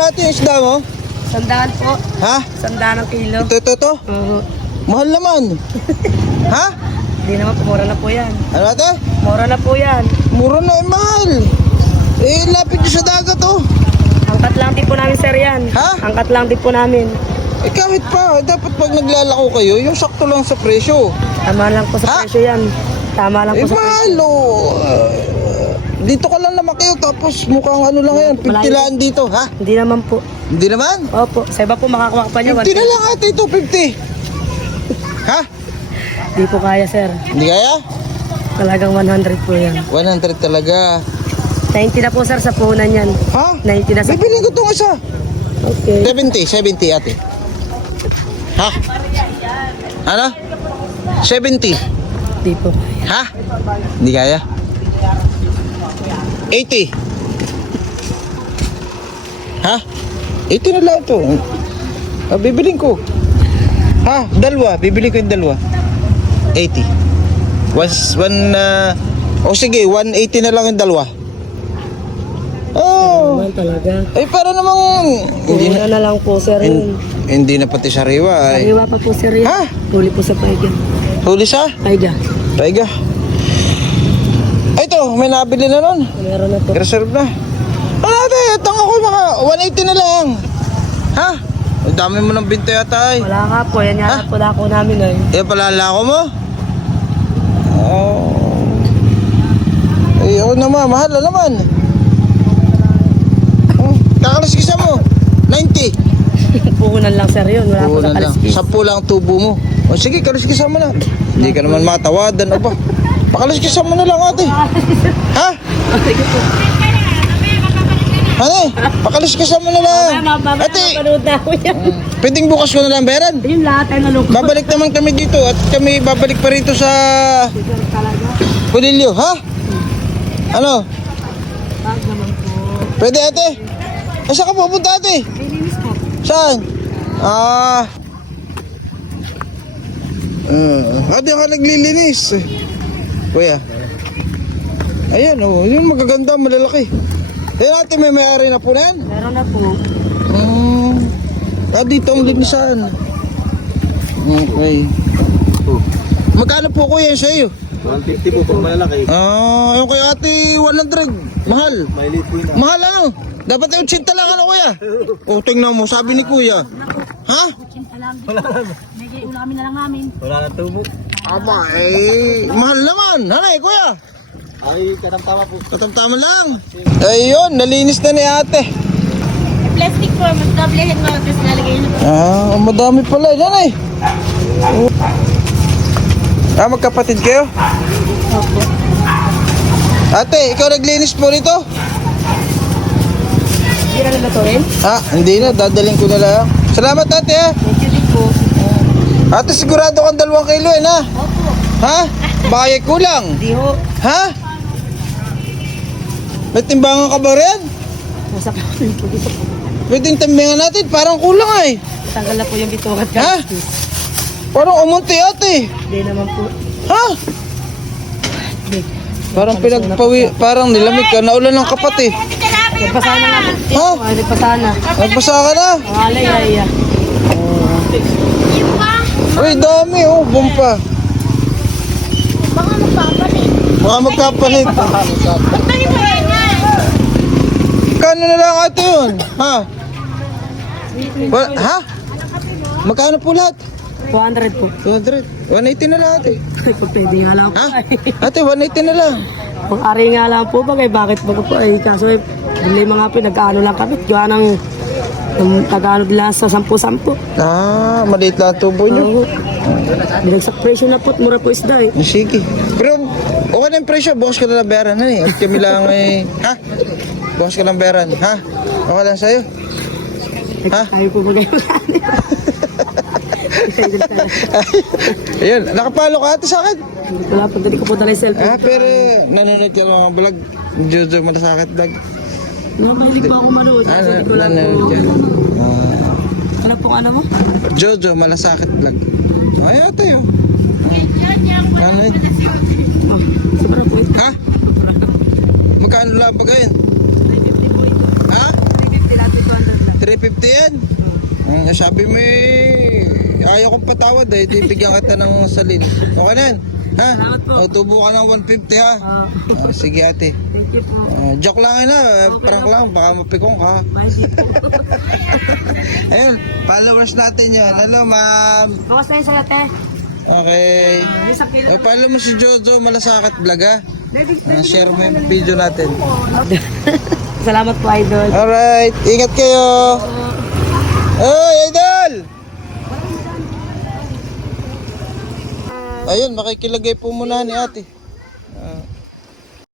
Magkano ate yung isda mo? 100 po. Ha? 100 ang kilo. Ito. Mahal naman. Ha? Hindi naman po, mura na po yan. Ano ate? Mura na po yan. Mura na mahal. Lapit nyo sa dagat oh. Angkat lang din po namin, sir, yan. Ha? Angkat lang din po namin. Kahit pa, dapat pag naglalako kayo, yung sakto lang sa presyo. Tama lang po sa presyo yan. Tama lang po sa Mahal presyo. oh. Dito ka lang naman kayo, tapos mukhang ano lang yan, 50 lang dito, ha? Hindi naman po. Hindi naman? Opo, sa iba po makakuha ka pa niya. 50 na lang ate ito, 50. Ha? Hindi po kaya, sir. Hindi kaya? Talagang 100 po yan. 100 talaga. 90 na po, sir, sa puhunan yan. Ha? 90 na sa... Bibiling ko itong isa. Okay. 70 ate. Ha? Ano? 70. Hindi po kaya. Ha? Hindi kaya? 80. Ha? 80 na lang ito. Bibiling ko. Ha? Dalawa. Bibiling ko yung dalawa. 80. Sige, 180 na lang yung dalawa. Oh. Naman talaga. Para namang Puhunan na lang po, sir. yun. hindi na pati sariwa ay. Sariwa pa po, sir. Yun. Ha? Huli po sa paiga. Huli sa? Paiga. Taiga. Ito, may nabili na nun. Meron na po. Reserve na. Ate, tanga ko mga 180 na lang. Ha? Ang dami mo ng binto yata ay. Wala ka po. Yan nga po lako namin ay. Palala ko mo? Oh. Ako naman, mahal na naman. Kakaliskisa mo. 90. Puhunan lang, sir, yun. Wala po Puhunan lang. nakaliskis. 10 lang tubo mo. Sige, kaliskisa mo na. Hindi ka naman matawadan. Aba. Pakaliskisa mo na lang ate. Ha? Sige po. Ano? Pakaliskisa mo na lang. Ate, Mapanood na ako yan. pwedeng bukas ko na lang bayaran. Yun lahat ay nalungkot. Babalik naman kami dito at kami babalik pa rito sa Talaga. Pulilio, ha? Ano? Bag naman po. Pwede ate? Saan ka pupunta ate? Linis po. Saan? Ate ka naglilinis. Kuya. Ayan oh, yung magaganda, malalaki. Ayan ate, may may-ari na po na yan? Meron na po. Dito ang linisan. Okay. Magkano po kuya sa iyo? 150 po pang malalaki. Yung kay ate 100. Mahal. Mailit po na. Mahal ano? Dapat ay 80 lang ano kuya? Tingnan mo, sabi ni kuya. Ha? Medyo ulamin na lang namin. Wala na tubo. Aba, mahal naman. Hanay, kuya. Ay, katamtama po. Katamtama lang. Ayun, nalinis na ni ate. Plastic po. Mas doblehin mo. Tapos nalagay na po. Madami pala. Yan ay. Magkapatid kayo? Opo. Ate, ikaw naglinis po rito? Hindi na nalatuin? Hindi na. Dadaling ko na lang. Salamat ate ha. Medyo din po. Ate, sigurado kang 2 kilo ha? Opo. Ha? Baka kulang. Di ho. Ha? May timbangan ka ba rin? Nasa kanin po dito po. Pwedeng timbingan natin. Parang kulang ay. Tanggal na po yung bitukat Ha? Parang umunti ate. Hindi naman po. Ha? Parang parang nilamig ka. Naulan ng kapat eh. Nagpasana nga po. Ha? Nagpasana. Nagpasa ka na? Ang alay ay. Uy, dami oh. Bumpa. Baka magkapalit. Kano na lang ate yun? Ha? Ha? Magkano po lahat? 200 po. 200. 180 na lang ate. Pwede nga lang po. Ha? Ate, 180 na lang. Pang ari nga lang po ba? Bakit baga po? Ay, kaso ay, hindi mga po, nag-ano lang kami. Gawa ng nag-ano lang sa 10-10. Maliit lang ang tubo nyo. Oo. Binagsak presyo na po, mura po isda eh. Sige. Pero, okay na yung presyo. Bukas ka na lang bayaran na eh. At kami lang eh. Ha? Bukas ka lang bayaran. Ha? Okay lang sa'yo? Ha? Ayaw po ba kayo? Ayun, nakapalo ka ate sa akin. Wala po, hindi ko po dala yung cellphone. Pero nanonood ka mga vlog. Jojo Malasakit vlog. Mahilig po ako manood. Sabi ko lang Nanonood ka. po. Ano pong ano mo? Jojo Malasakit vlog. Ay ate yun. Ano yun? Sobrang po ito. Ha? Magkano lang pa gayon? 350 po ito. Ha? 350 lahat 200 lang. 350 yan. Sabi mo ayaw kong patawad eh. Di bigyan kita ng salin. Okay na yan. Ha? Salamat po. O, tubo ka ng 150 ha. Sige ate. Thank you po. Joke lang yun ha. Prank lang. Baka mapikong ka. Bye po. Ayun. Followers natin yan. Hello ma'am. Bawas na yun sa'yo, te. Okay. May isang kilo. Follow mo si Jojo Malasakit Vlog ha. Share mo yung video natin. Salamat po, idol. Alright. Ingat kayo. Oy, idol! Ayun, makikilagay po muna ni ate.